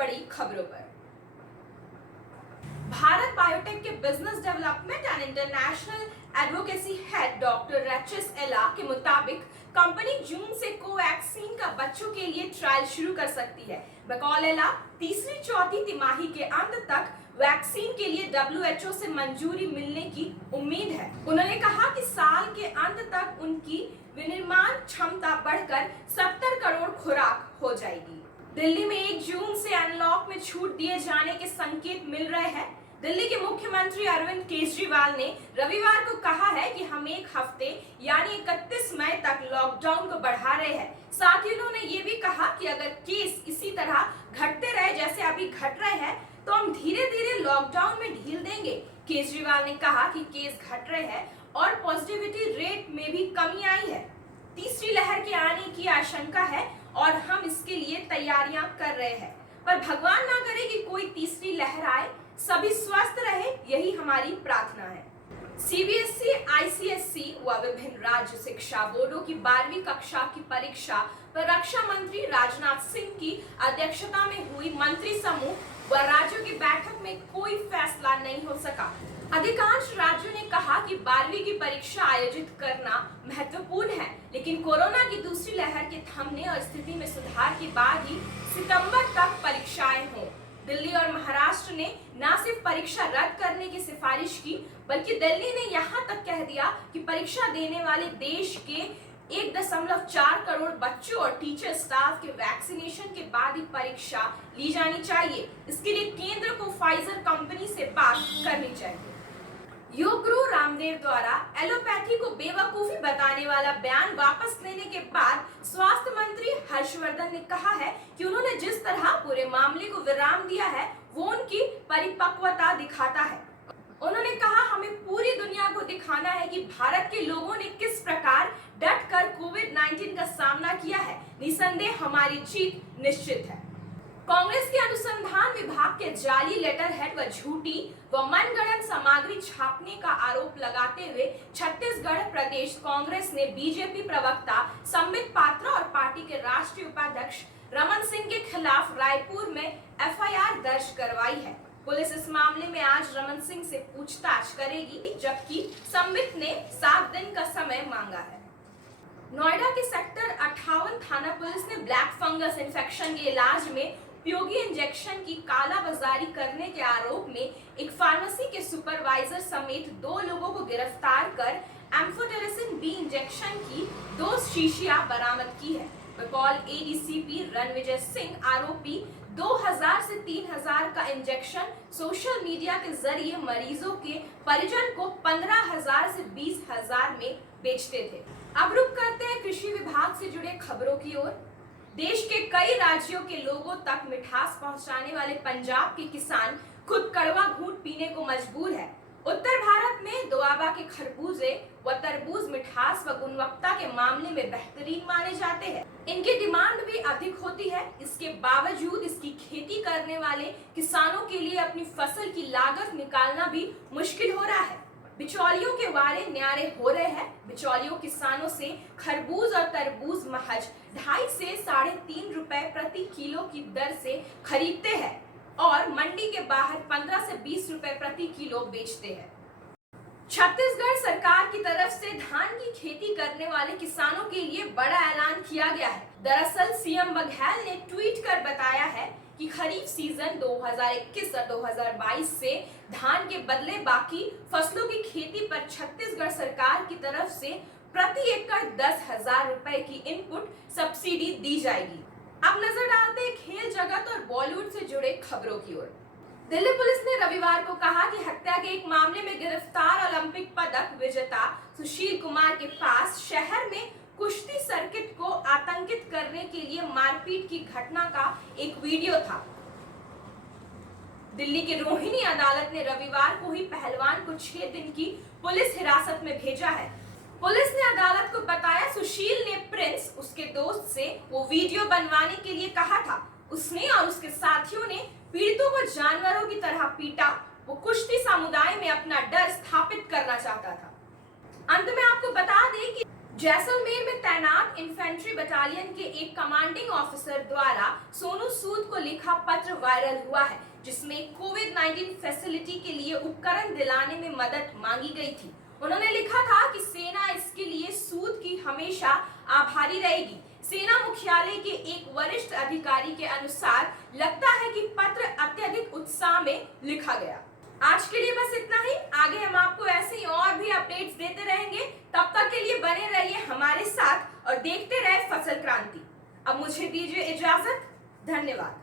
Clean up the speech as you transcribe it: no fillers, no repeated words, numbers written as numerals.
बड़ी खबरों पर। भारत बायोटेक के business development and international advocacy head doctor Raches Ella के मुताबिक कंपनी जून से कोवैक्सीन का बच्चों के लिए ट्रायल शुरू कर सकती है। बकौल एला तीसरी चौथी तिमाही के अंत तक वैक्सीन के लिए WHO से मंजूरी मिलने की उम्मीद है। उन्होंने कहा कि साल के अंत तक उनकी विनिर्माण क्षमता बढ़कर 70 करोड़ खुराक हो जाएगी। दिल्ली में 1 जून से अनलॉक में छूट दिए जाने के संकेत मिल रहे हैं। दिल्ली के मुख्यमंत्री अरविंद केजरीवाल ने रविवार को कहा है कि हम 1 हफ्ते यानी 31 मई तक लॉकडाउन को बढ़ा रहे हैं। साथ ही उन्होंने ये भी कहा कि अगर केस इसी तरह घटते रहे जैसे अभी घट रहे हैं तो हम धीरे धीरे लॉकडाउन में ढील देंगे। केजरीवाल ने कहा कि केस घट रहे हैं और पॉजिटिविटी रेट में भी कमी आई है। तीसरी लहर के आने की आशंका है और हम इसके लिए तैयारियां कर रहे हैं, पर भगवान ना करे कि कोई तीसरी लहर आए। सभी स्वस्थ रहे, यही हमारी प्रार्थना है। CBSE, ICSE व विभिन्न राज्य शिक्षा बोर्डों की 12वीं कक्षा की परीक्षा पर रक्षा मंत्री राजनाथ सिंह की अध्यक्षता में हुई मंत्री समूह व राज्यों की बैठक में कोई फैसला नहीं हो सका। अधिकांश राज्यों ने कहा कि 12वीं की परीक्षा आयोजित करना महत्वपूर्ण है, लेकिन कोरोना की दूसरी लहर के थमने और स्थिति में सुधार के बाद ही सितंबर तक परीक्षाएं हों। दिल्ली और महाराष्ट्र ने न सिर्फ परीक्षा रद्द करने की सिफारिश की, बल्कि दिल्ली ने यहां तक कह दिया कि परीक्षा देने वाले देश के 1.4 करोड़ बच्चों और टीचर स्टाफ के वैक्सीनेशन के बाद ही परीक्षा ली जानी चाहिए। इसके लिए केंद्र को फाइजर कंपनी से बात करनी चाहिए। योग गुरु रामदेव द्वारा एलोपैथी को बेवकूफी बताने वाला बयान वापस लेने के बाद स्वास्थ्य मंत्री हर्षवर्धन ने कहा है कि उन्होंने जिस तरह पूरे मामले को विराम दिया है वो उनकी परिपक्वता दिखाता है। उन्होंने कहा, हमें पूरी दुनिया को दिखाना है कि भारत के लोगों ने किस प्रकार डटकर कोविड-19 का सामना किया है। निसंदेह हमारी जीत निश्चित है। कांग्रेस के अनुसंधान विभाग के जाली लेटर हेड व झूठी व मनगढ़ंत सामग्री छापने का आरोप लगाते हुए छत्तीसगढ़ प्रदेश कांग्रेस ने बीजेपी प्रवक्ता संबित पात्रा और पार्टी के राष्ट्रीय उपाध्यक्ष रमन सिंह के खिलाफ रायपुर में FIR दर्ज करवाई है। पुलिस इस मामले में आज रमन सिंह से पूछताछ करेगी, जबकि संबित ने 7 दिन का समय मांगा है। नोएडा के सेक्टर 58 थाना पुलिस ने ब्लैक फंगस इन्फेक्शन के इलाज में उपयोगी इंजेक्शन की कालाबाजारी करने के आरोप में एक फार्मेसी के सुपरवाइजर समेत 2 लोगों को गिरफ्तार कर एम्फोटेरिसिन B इंजेक्शन की 2 शीशियां बरामद की है। बकौल ADCP रणविजय सिंह आरोपी 2000 से 3000 का इंजेक्शन सोशल मीडिया के जरिए मरीजों के परिजन को 15,000 से 20,000 में बेचते थे। अब रुक करते हैं कृषि विभाग से जुड़े खबरों की ओर। देश के कई राज्यों के लोगों तक मिठास पहुंचाने वाले पंजाब के किसान खुद कड़वा घूंट पीने को मजबूर है। उत्तर भारत में दोआबा के खरबूजे व तरबूज मिठास व गुणवत्ता के मामले में बेहतरीन माने जाते हैं। इनकी डिमांड भी अधिक होती है। इसके बावजूद इसकी खेती करने वाले किसानों के लिए अपनी फसल की लागत निकालना भी मुश्किल हो रहा है। बिचौलियों के वारे न्यारे हो रहे हैं। बिचौलियों किसानों से खरबूज और तरबूज महज 2.5 से 3.5 रुपए प्रति किलो की दर से खरीदते हैं और मंडी के बाहर 15 से 20 रुपए प्रति किलो बेचते हैं। छत्तीसगढ़ सरकार की तरफ से धान की खेती करने वाले किसानों के लिए बड़ा ऐलान किया गया है। दरअसल CM बघेल ने ट्वीट कर बताया है कि खरीफ सीजन 2021 और 2022 से धान के बदले बाकी फसलों की खेती पर छत्तीसगढ़ सरकार की तरफ से प्रति एकड़ 10,000 रुपए की इनपुट सब्सिडी दी जाएगी। अब नजर डालते हैं खेल जगत और बॉलीवुड से जुड़े खबरों की ओर। दिल्ली पुलिस ने रविवार को कहा कि हत्या के एक मामले में गिरफ्तार ओलंपिक पदक विजेता सुशील कुमार के पास शहर में कुश्ती सर्किट को आतंकित करने के लिए मारपीट की घटना का एक वीडियो था। दिल्ली की रोहिणी अदालत ने रविवार को ही पहलवान को 6 दिन की पुलिस हिरासत में भेजा है। पुलिस ने अदालत को बताया, सुशील ने प्रिंस उसके दोस्त से वो वीडियो बनवाने के लिए कहा था। उसने और उसके साथियों ने पीड़ितों को जानवरों की तरह पीटा। वो कुश्ती समुदाय में अपना डर स्थापित करना चाहता था। अंत में आपको बता दें कि जैसलमेर में तैनात इन्फेंट्री बटालियन के एक कमांडिंग ऑफिसर द्वारा सोनू सूद को लिखा पत्र वायरल हुआ है, जिसमें कोविड-19 फैसिलिटी के लिए उपकरण दिलाने में मदद मांगी गई थी। उन्होंने लिखा था कि सेना इसके लिए सूद की हमेशा आभारी रहेगी। सेना मुख्यालय के एक वरिष्ठ अधिकारी के अनुसार लगता है कि पत्र अत्यधिक उत्साह में लिखा गया। आज के लिए बस इतना ही। आगे हम आपको ऐसे ही और भी अपडेट्स देते रहेंगे। तब तक के लिए बने रहिए हमारे साथ और देखते रहे फसल क्रांति। अब मुझे दीजिए इजाजत। धन्यवाद।